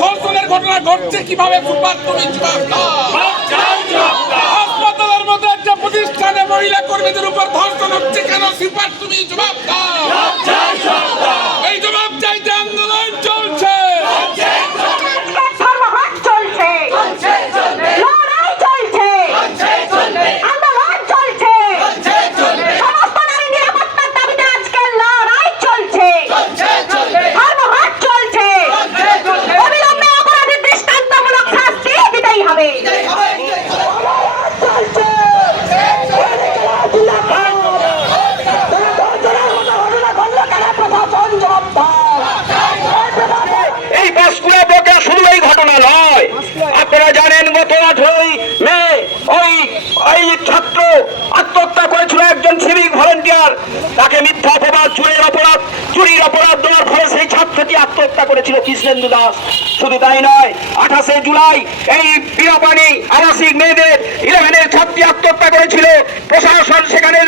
ধর্ষণের ঘটনা ঘটছে কিভাবে সুপার তুমি জবাব দাও। হাসপাতালের মতো একটা প্রতিষ্ঠানে মহিলা কর্মীদের উপর ধর্ষণ হচ্ছে কেন সুপার তুমি জবাব দাও। এই জবাব চাইতে আন্দোলন চলছে। আপনারা জানেন গত 18ই মে ওই ছাত্র আত্মহত্যা করেছিল, একজন সিভিক ভলেন্টিয়ার। তাকে মিথ্যা অপবাদ, চুরির অপরাধ দেওয়ার ফলে সেই ছাত্রটি আত্মহত্যা করেছিল, কৃষ্ণেন্দু দাস। শুধু তাই নয়, 28শে জুলাই এই বিরাপানি আবাসিক মেয়েদের 11-এর ছাত্রী আত্মহত্যা করেছিল। প্রশাসন সেখানে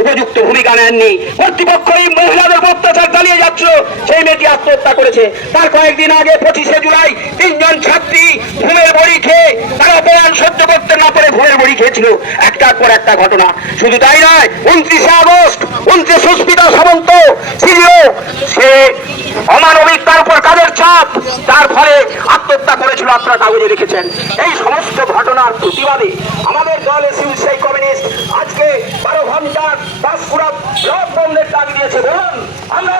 উপযুক্ত ভূমিকা নেননি, কর্তৃপক্ষ এই মহিলাদের অত্যাচার চালিয়ে যাচ্ছিল, সেই মেয়েটি আত্মহত্যা করেছে। তার কয়েকদিন আগে 25শে জুলাই 3 জন ছাত্রী ঘুমের বড়ি খেয়ে তারা অপমান সহ্য করতে না পারে ঘুমের বড়ি খেয়েছিল। একটার পর একটা ঘটনা। শুধু তাই নয়, 29শে আগস্ট 29 সুস্মিতা সামন্ত ছিল, সে অমানবিক, তার উপর কাজের চাপ, তার ফলে আত্মহত্যা করেছিল, আপনারা কাগজে লিখেছেন। এই সমস্ত ঘটনার প্রতিবাদে আমাদের দল সেই কমিউনিস্ট আজকে 12 ঘন্টার 10 পুরা ব্লক বন্ধের ডাক দিয়েছে। বলুন আমরা